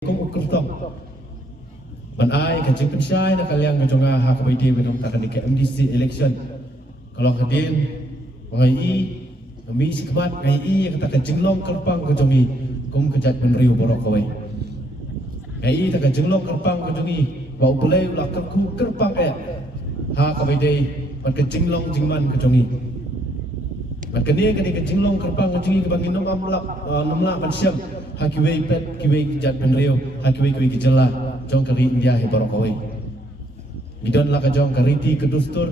kung ukurtong ban ai ka jing pensai na kalyang ka jonga ha ka baidi benong ta kan ke MDC election kalau kadin ngai i mi sikmat ngai i ka ta ka jinglong kerpang ka jongi kum ka jat ben riu borok kawai ngai i ta ka jinglong kerpang ka jongi wa ulai ula ka ku kerpang ha ka baidi ban ka jinglong jingman ka jongi ban ka ni ka jinglong kerpang ka jongi ka bangin nom amla ban siam hakiwei pet kiwei jat ben riu hakiwei kiwei kejela jong kari India he borok kawai midon la ka jong kari ti kedustur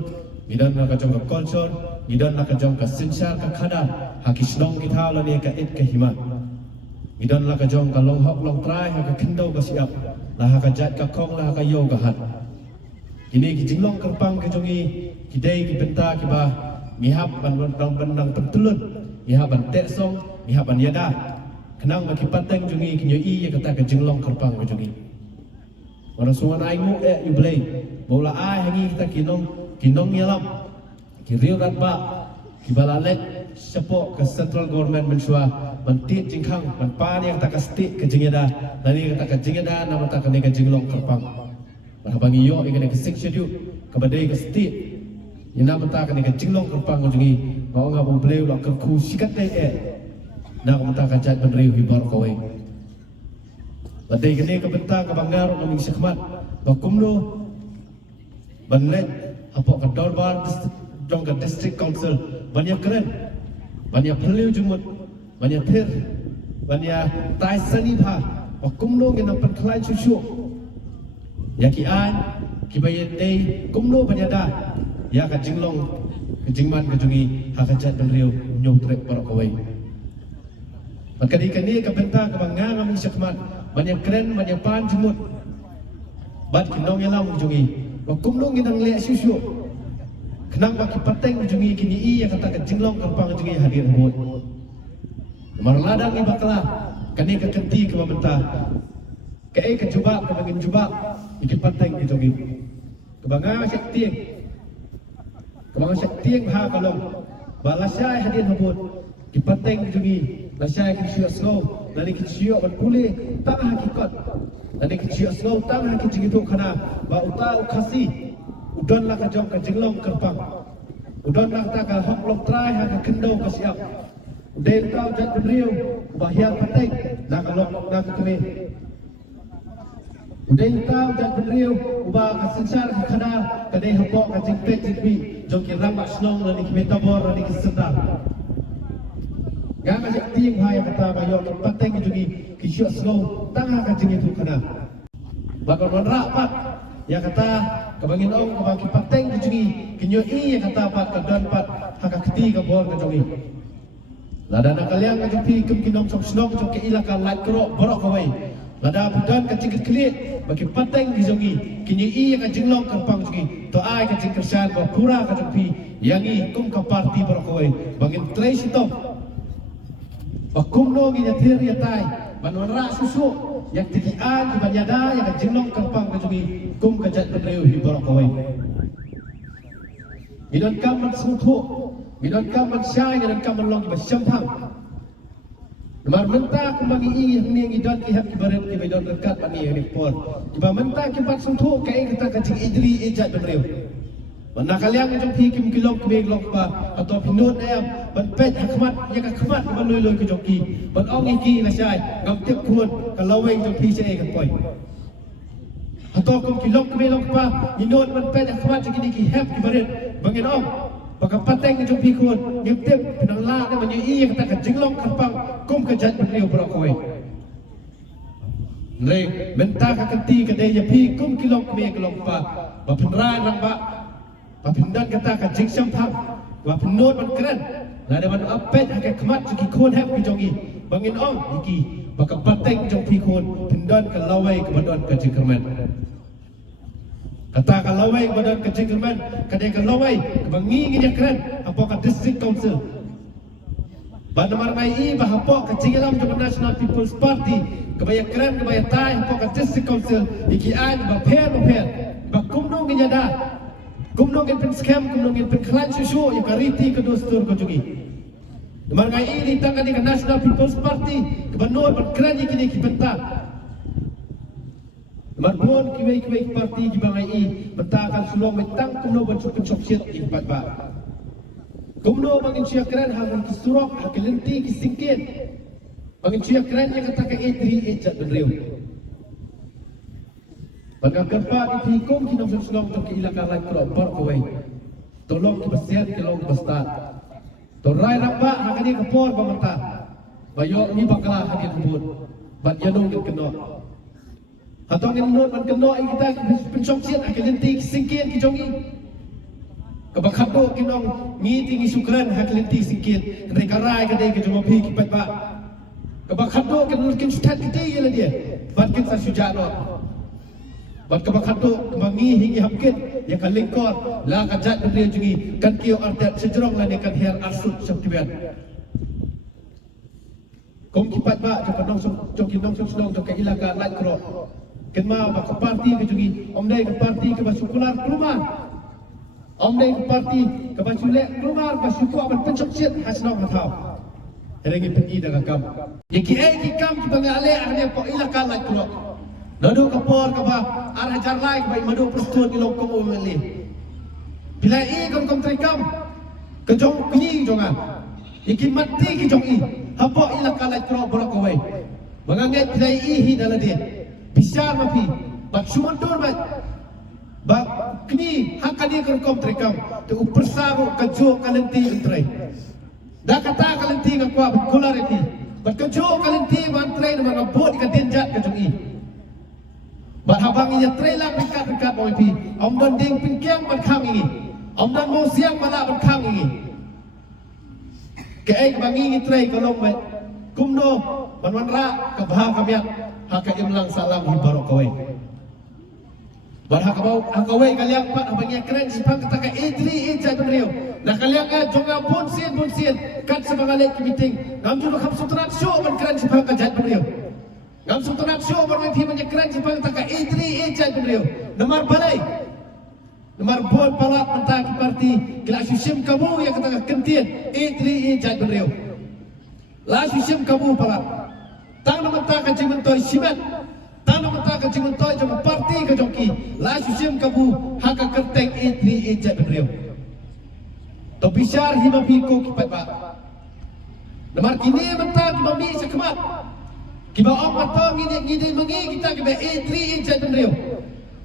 midon la ka jong ka culture midon la ka jong ka sinsar ka khada hakisnong kita la ne ka et ka hima midon la ka jong ka long hok long trai ha ka kendau ka siap la ha ka jat ka kong la ka yo ka hat kini ki jinglong kerpang ke jongi kidai ki benta ki ba mihap ban ban pentulut mihap ban tek song mihap ban yada kenang bagi pateng jungi kinyo i ya kata ke jinglong kerpang ke jungi orang sungan aingu iblay bola ai hangi kita kinong yalam kiriu ratba kibalalek sepok ke central government mensua mentit jingkang menpan yang tak kasti ke jingeda nani kata ke jingeda nama tak ke jinglong kerpang bagi yo ingin ke section ke badai ke sti ina mata ke jinglong kerpang ke jungi mau ngapa boleh ulah ke ku sikat dai nak mentah kacat peneriu hibar kawai. Badai kini kebentar kebangar kami sekmat bakumno banlet apok ke dorbar jong ke district council banyak keren banyak perlu jumut banyak ter banyak tai seni pa bakumno ngena penkelai susu ya ki an ki bayat kumno banyak dah ya ka jinglong ke jingman ke jungi ha kacat peneriu nyotrek para kawai. Maka di kebentar kebangang kami sekmat banyak keren banyak pan jemut bat kinong yalam jungi wakumnong inang le susu kenang baki pateng jungi kini i yang kata ke jinglong kerpang jungi hadir buat marladang i bakla kani ke kenti ke bentar ke jubak ke bangin jubak ikut pateng jungi kebangang sektieng ha kalong balasai hadir buat ki pateng jungi Nasya kisio slow, nani kisio berpulih tak hakikat, nani kisio slow tak hakik itu karena bau tahu kasih, udon lah kajong kajinglong kerpang, udon lah tak kahok long try hak kendau kasiap, udai tahu jat beriu, bahian patek, nak kalok nak kene, udai tahu jat beriu, ubah kasinsar kana, kadai hapok kajing pek jikbi, jong kirang basnong nani kimetabor nani kisendar. Yang masih tiang hai kata bayo penting jungi kisyo slow tangah kajing itu kena. Bakal menrapat ya kata kebangin ong kebagi penting jungi kinyo i ya kata pat kedan pat haka keti ke bor ke jungi. Lada nak kalian ke jupi kem kinom sok snong sok ke ilakan light kerok borok kawai. Lada budan kajing kelit bagi penting jungi kinyo i ya kajing long kerpang jungi. To ai kajing kersan ko pura ke jupi yang i kum ke parti borok kawai. Bangin trace itu bakumno ginya tir ya tai banwara susu yang tigian di banyada yang jinglong kerpang kejungi kum kejat penriu hiborok kawai midon kaman sutu midon kaman syai midon kaman long basyamphang Nemar mentah kumbangi i yang ni idon ki hab kibaret ki midon dekat pani report iba mentah ki pat sutu kai kata kajing idri ejat penriu Benda kalian jom pi kim kilok ke lok pa atau pinut em ban pet hakmat ya ka khmat ban loi ke joki ban ong iki na sai ngam tip khun ka lawai jom pi se ka poi atau kom kilok ke lok pa pinut ban pet hakmat kini ki hep ki baret bangin ong baka pateng jom pi khun ngam tip pinang la na man i kata ka jinglong kerpang kum ka jat ban riu brok koi Nre mentah ka kenti ka de ya pi kum kilok ke lok pa ba penrai rang ba Papindan kata ka jing sampang wa penut man keren la de man apet ha ka khmat ki khon hep ki jongi bangin ong iki baka pateng jong pi khon pindan ka lawai ka badon ka jing kerman kata ka lawai ka badon ka jing kerman ka de ka lawai ka bangi nginya keren apa ka district council bandamar mai i ba hapo ka jingalam jong National People's Party ka baya keren ka baya tai hapo ka district council iki an ba pher ba kumno nginya da Kumnong in pen scam, kumnong in pen klan susu, yang kariti ke dostur ko jungi. Demarngai ini tangan di National People's Party, kebanur pen kran yang kini kibentang. Marbon kiwei parti ki bangai I bentakan sulong metang kumno bancuk pencok siat I pat ba. Kumno bangin cia keren hakan ki surok hakelenti ki singkin. Bangin cia keren yang kata ke edri ejat benriu. Bangga kerpa di hikum ki nong sulong tok ki ilaka lai kro bar kawai. Tolong ki basian ki long bastat. Torai ramba hakani kapor bamata. Bayo ni bakala hakin hubut. Bat yanong kin keno. Atau ngin not man keno I kita pencok siat hakelenti ki singkin ki jongi. Kabakhato kinong meeting isukran hakelenti singkin. Reka rai kadai ke joma phi ki pat ba. Kabakhato kin sutat kita yela dia. Bat kin sa sujano. Bat kabakhato mangi hingi hapkin ya kalingkor la kajat dia jungi kan kio ardat sejerong la kan her asut sabtiban. Kong ki pat ba jo kanong jok kinong sulong jok ilaka lai kro. Kenma ba ka parti ke jungi omdai ke parti ke basukular keluar. Omdai ke parti ke basule keluar basuku aban pencok siat hasnong hatau. Herengi peni daga kam. Ye ki kam ki bangale ahne po ilaka lai kro. Nado kapor ka ba ar hajar lai ka ba madu perstuan ilong kom umeli. Bila kom trikam ke jong kini jonga. Iki mati ki jong I hapo ilaka lai kro borak away. Manganget bila hi dala dia. Bisar mapi bak sumandur bak kini hakani kom trikam te upersaru ka jo kalenti intrai. Da kata kalenti ngakwa kular iti. Bak ka jo kalenti mantrai na mga bot ka denjat ka jong I. Bat habang inya trailer dekat boy pi. Om dan ding pingkiang ban khang ini. Om dan mau siang bala ban khang ini. Ke ai bang ini trai kolong mai. Kumno ban wanra ka bah kamiak haka imlang salam hibaro kawai. Bat hakawai kalian pat habang inya keren sipang kata ka edri ejai benriu. Na kalian ga jonga bonsin kat sebangale ki meeting. Ngam ju kham sutrat show ban keren sipang ka jat benriu. Ngam sutrak show barang ti banyak keren sipang taka edri ejai benriu. Nomor balai. Nomor bon palat mentah ki parti kila susim kamu yang kata kentien edri ejai benriu. La susim kamu palat. Tang nomor tak kecing mentoi sibat. Tang nomor tak kecing mentoi jom parti ke joki. La susim kamu haka kerteng edri ejai benriu. To bisyar hima piko ki pat ba. Nomor kini mentah ki mami sekemat. Kiba om atau ngide mengi kita kiba edri ejai benriu.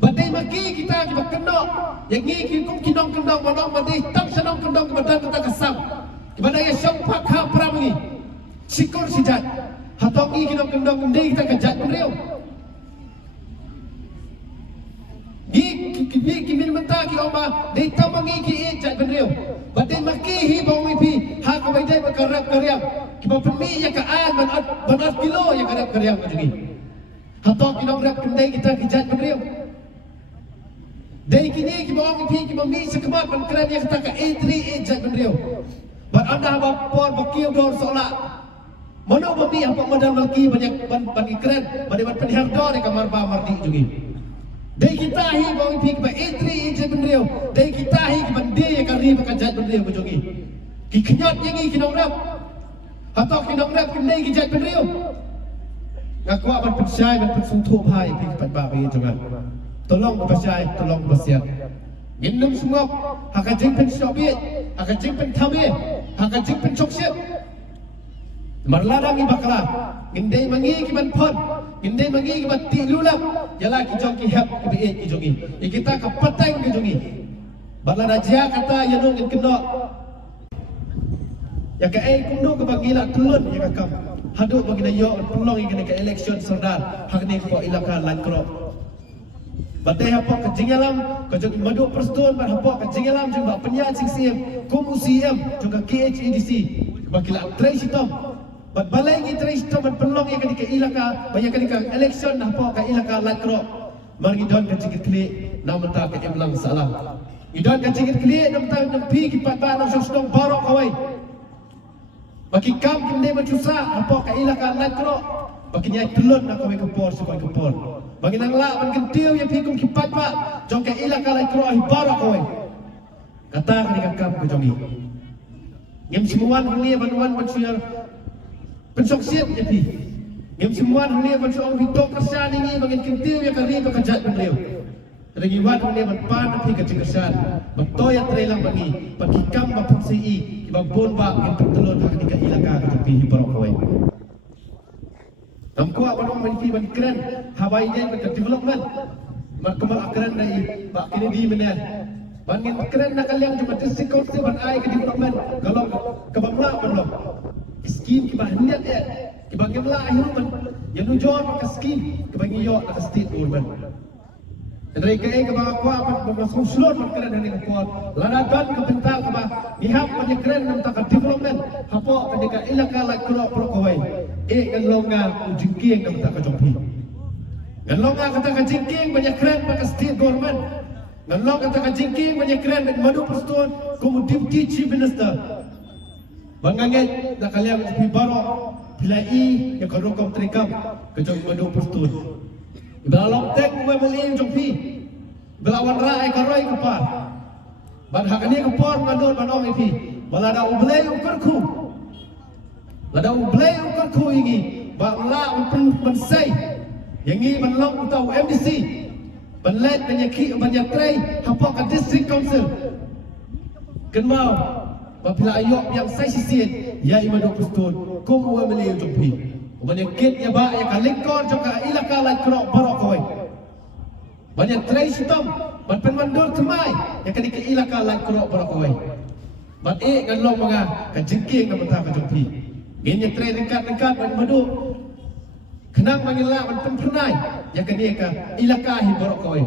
Badai maki kita kiba kendok. Yang ngi kikum kinong kendok manong badai tam sanong kendok kebadan kita kesam. Kiba daya syampak ha pramungi. Sikor sijat. Hatong ngi kinong kendok mendai kita kejat benriu. Gi kimin mentah ki oma dai tam mengi ki ejai benriu. Badai maki hi bawang ipi ha kabai dai bakarap karyam. Kiba pemi ya ka an banat kilo ya karep karyam kajungi. Hatok kinong rap kendai kita kejat benriu. Dai kini kiba ong ipi kiba mi sekemat ban keren ya kata ka edri ejat benriu. Bat anda ba por bakiu dor sola. Mono bami apa modal lagi banyak ban keren badai ban penihar dor ka marba mardi jungi. Dai kita hi bawang ipi kiba edri ejat benriu. Dai kita hi kiba de ya kari bakajat benriu kajungi. Ki kenyat yangi kinong rap. Atau kinong rap kendai kijat benriu. Ngaku aban percaya dan persungtuh hai pi pat ba be jangan. Tolong percaya, tolong bersiap. Ginum sungok haka jing pen sobiet, haka jing pen thabe, haka jing pen choksiat. Marladang ibakala, gindai mangi ki ban pon, gindai mangi ki ban ti lulap, jala ki jong ki hap ki be ki jongi. Kita ka patang ki jongi. Balada jia kata yanung in keno. Ya ka ai kumno ka bagila tulun ya ka kam. Hadu bagi na yo pulong ingin ke election serdar hak ni ko ilaka lan kro. Batai hapok ke jingalam ke jog madu perstuan ban hapok ke jingalam juga penyan sing CM kum UCM juga KHEDC bagila trai sitom. Bat balai ni trai sitom ban pelong yang ke ilaka banyak ke election hapok ke ilaka lan kro. Margi don ke jigit kli nam ta ke imlang salam. Idon ke jigit kli nam ta nam pi ki pat ba nam sosdong barok kawai. Bagi kam kinde bersusah apa ka ilaka lan kro bagi nyai telun nak kawai kepor sekoi kepor bagi nang la ban gentiu ya pikum kipat ba jong ka ilaka lan kro hi bara kawai kata ka nika kam ko jongi ngem simuan ni banuan ban suyar pensok siap ya pi Ngem semua dunia ban seorang hidup kesan ini bangin kentiu ya kari bekerja beliau. Lagi wat dunia ban pan pi ke kesan. Betul ya terelang bangi, bagi kam ba fungsi babon ba ngem telon hak di ilaka ke pi hibarok kowe. Namko abang menfi ban keren habai dia ke development. Mak kemal akran dari Pak Kennedy mana. Bangin keren nak kalian cuma district council ban ai ke development. Kalau ke bangla belum. Skin ke bahannya dia. Ke bangla akhir ban yang nujon ke skin ke bangiyo nak state government. Dari ke bang aku apa masuk slot ban keren ni ko. Lanadan ke bentar ke bah nihap ban keren nam tak development. Hapo ke dekat ilaka lak kro pro koi. Kan longa ujingking nam tak jompi. Kan longa kata kajingking banyak keren pakai state government. Kan longa kata kajingking banyak keren dan madu persatuan como deputy chief minister. Banganget nak kalian pi baro pilai yang kerokom terikam kejong madu persatuan. Dalam tek gue beli jompi. Belawan rai karoi kepar. Ban hakani kepar ngadol banong ipi. Balada ublei ukarku. Lada ublei ukarku ini. Bangla unpen pensai. Yang ini menlong utau MDC. Banlet banyak tray hapa ke district council. Kenal apabila ayok yang saya sisien ya imadu pustun kum wa meli jumpi. Banyak kit ya ba ya kalingkor joka ilaka lai krok barok koi. Banyak tray sitam ban penmandur temai ya kali ke ilaka lai krok barok koi. Bat ngalong mga kajengking na mata ka jumpi. Genya tray dekat-dekat ban madu kenang mangila ban penpernai ya kani ka ilaka hi borok koi.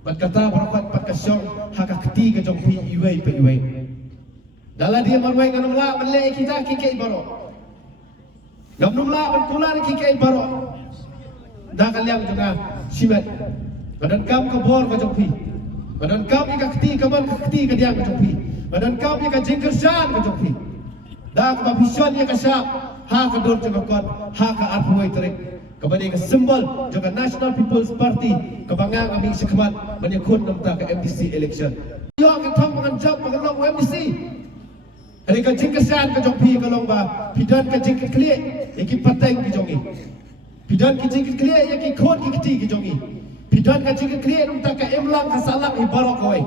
Bat kata borokat pat kasyong haka keti ka jompi iwei pe iwei. Dala dia marwai nganum la ban le kita kike borok. Nganum la ban kular kike borok. Da kaliang juga simet. Badan kam ka bor ka jompi. Badan kam ka keti ka ban ka keti ka dia ka jompi. Badan kam ka jengkersan ka jompi. Da ka bision ya ka syap. Ha ka dor juga kot ha ka arhuai terik kepada ke simbol juga National People's Party kebangang kami sekemat menyekut namta ke MDC election yo ke thong dengan job mengelong MDC hari ka jingkesan ke jompi kalong ba pidan ka jingket klik iki pateng ki jongi pidan ki jingket klik iki khot ki keti ki jongi pidan ka jingket klik namta ke emlang ka salam ibarok koi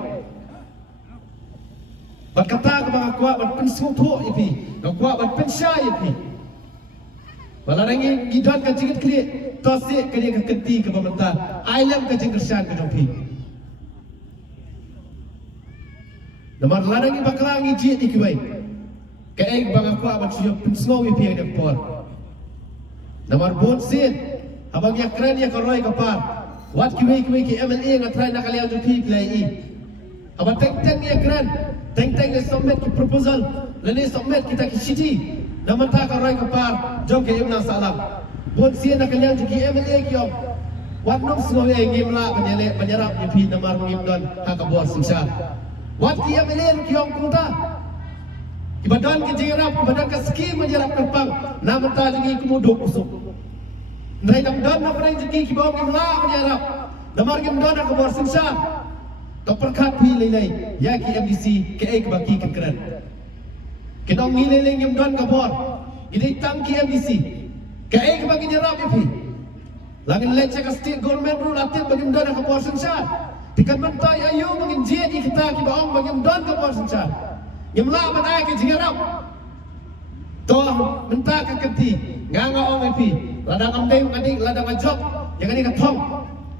berkata ke bang aku ban pensuk tho ipi aku ban pensai ipi Balangi gidan ka jingit kri tosik ka dia ka kenti ka pemerintah ailam ka jingkersan ka jompi namar larangi bakalangi jit ikiwai ka eg bang aku aban siyo pensau ipi yang por namar bonsin abang ya keren ya koroi ka par wat kiwi ki MLA ngatrai na kalian jompi play abang teng ya keren teng ya submit ki proposal lani submit kita ki city naman ta karoy kapar jom ke imna salam bon sia na kalian juki MLA kiom wat nom snow e ngimla penyerap yepi namar ngimdon ha ka bor singsa wat ki MLA kiom kunta ibadan ke jirap ibadan ka skim menyerap kepang naman ta juki kumudok usuk nai namdan na prai juki ki bom ngimla menyerap namar ngimdon ha ka bor singsa to perkat pi lei ya ki MDC ke ek baki keren Kenong ngileleng yung don kabor. Ini tangki MDC. Kaya ke bagi nyerap ipi. Langin leceh ke state government rule atin bagi don kabor sensar. Tikan mentai ayo bagi jadi kita kibaong bagi don kabor sensar. Yang melak menai ke jingarap. Toh mentah ke kenti. Nganga ong ipi. Ladang ambeng adik ladang ajok. Yang ini ketong.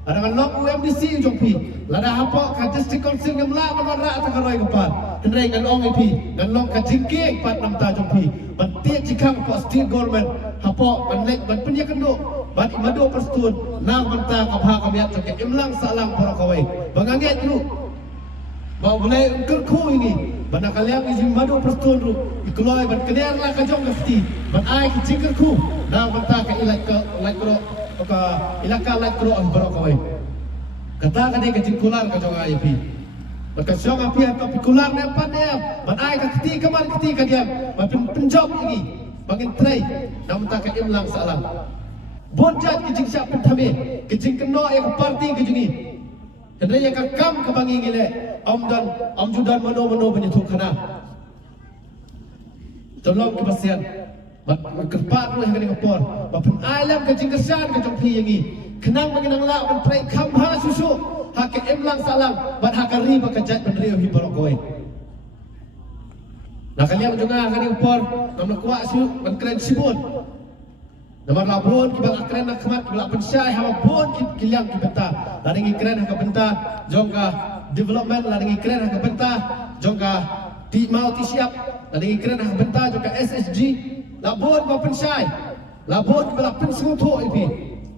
Ladang long UMDC jompi. Ladang hapok ke district council yang melak menara atau karoi kepal. Kendai ngalong ipi, ngalong kajingking pat nam ta jompi. Bantik jikang po state government hapo banlek ban punya kenduk ban imado perstun nang banta kapha kamiat ke imlang salang para kawai. Banganget lu. Bau boleh kerku ini. Bana kalian izin madu perstun ru. Ikuloi ban keder lah kajong gasti. Ban ai kejingkerku nang banta ke ilakro ka ilaka lakro an para kawai. Kata kadai kejingkulan kajong ai ipi. Berkasyong api atau pikular nempat dia. Manai ke ketika man ketika dia. Bapin penjob ini. Bangin tray. Namun tak ke imlang salam. Bonjat kejing siap pentame. Kejing kena yang ke parti kejingi. Kena yang ke kam ke bangi ngile. Om judan mano penyetuk kana. Tolong kepasian. มันกระปาดด้วยกันกับปอนมาเป็นไอ้เล่มกันจริงกระชานกันจงพีอย่างนี้ขนังมันกินละมันเพลงคำฮาสุหากเอ็มลังสลังบัดหากรีบกันจัดมันเรียวฮิบรอกอยnak kalian juga akan impor nama kuat su man keren sibut nama labon kibal keren nak khamat kibal pensyai hawa bon kiliang kibenta laringi keren hak benta jongga development laringi keren hak benta jongga ti mau ti siap laringi keren hak benta jongga SSG labon ba pensyai labon kibal pensungtho ipi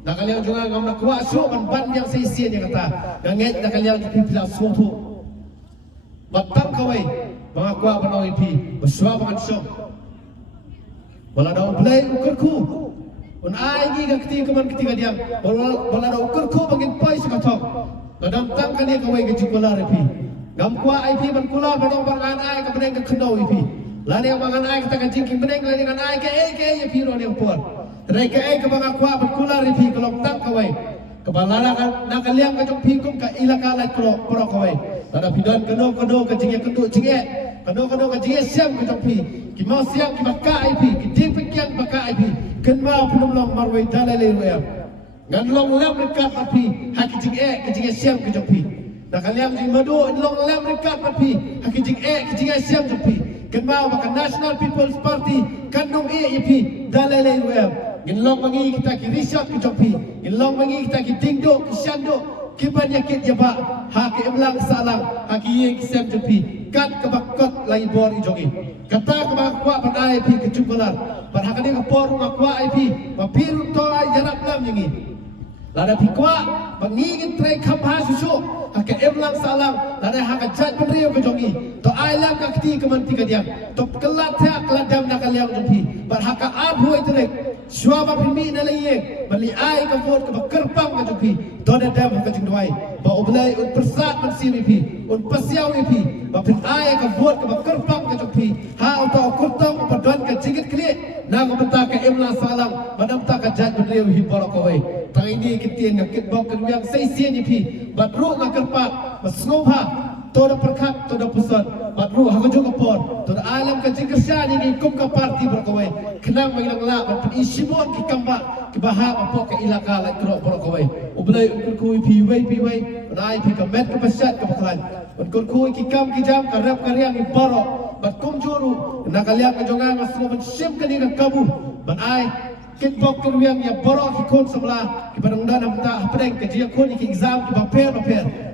nak kalian juga nama kuat su man ban yang seisi dia kata nganget nak kalian kibal sungtho batang kawai mga kuwa panong ipi baswa mga syong wala daw play ukurku un ay gi gakti kaman ketika dia wala daw ukurku bangin pay sa katong madam tang kani kaway ga jikular ipi ngam kuwa ipi man kula panong bangan ay ka beneng ka kendo ipi lani ang bangan ay ka jingking beneng lani ang ay ka ipi ro ni upor rai ka ka mga kuwa man kula ipi kalong tang kaway kabalala ka nakaliang ka jong pingkum ka ilaka lai pro kaway ada pidan keno ka jinge kendo jinge keno ka jinge siam ka jong pi ki mau siam ki baka IP ki dipik yang baka IP ken mau penomlong marwai dalale roya ngan long lam dekat api haki jinge siam ka jong pi nakaliang jing madu long lam dekat api haki jinge siam jong pi ken mau baka National People's Party kanung IP dalale roya ginlong mangi kita ki risat ki jong pi ginlong mangi kita ki dingdo ki syando kiban yakit jaba haki emlang salang haki yeng sem jepi kat kebakot lai bor ijongi kata kebakwa pan IP kecukular pan hakani kapor ngakwa IP papir to jarap lam yengi lada pikwa pangingin tray khamha susu haki emlang salang lada haka jat penrio kejongi to ailam kakti kemanti kadiam to kelat ya keladam nakaliam jepi pan haka abu itrek Suaba pimi nalayeng bali ai ka vote ka kerpang ka jupi dona dam ka jingwai ba oblai un persat man CVP un pasiaw ipi ba pin ai ka vote ka kerpang ka jupi ha auto kurtong pa don ka jingit kli na ko benta ka emla salam madam ta ka jat beriu hi borok kawai tang ini kitien ka kitbok ka yang seisien ipi ba ru ka kerpak ba snobha toda perkat toda pusat matru hago juga por toda alam ka jingkersa ni kum ka parti berkawai kenang mengilang la ban isibon ki kamba ki baha apa ka ilaka la kro berkawai ublai ukur kui piwai nai pi ka met ka pasat ka baklan ukur kui ki kam ki jam ka rap karya ni baro bat kum juru na kalian ka jonga ngaslo ban sim ka ni ka kabu ban ai kitbok kerwiang ya baro ki kon sabla ki barangda na ta hapdeng ka jia kon ki exam ki baper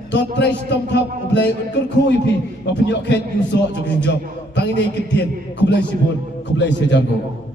tot trai stom thap ublai ukur kui pi ba penyok ket yuso jong jong tang ini kitien kublai sibun kublai sejargo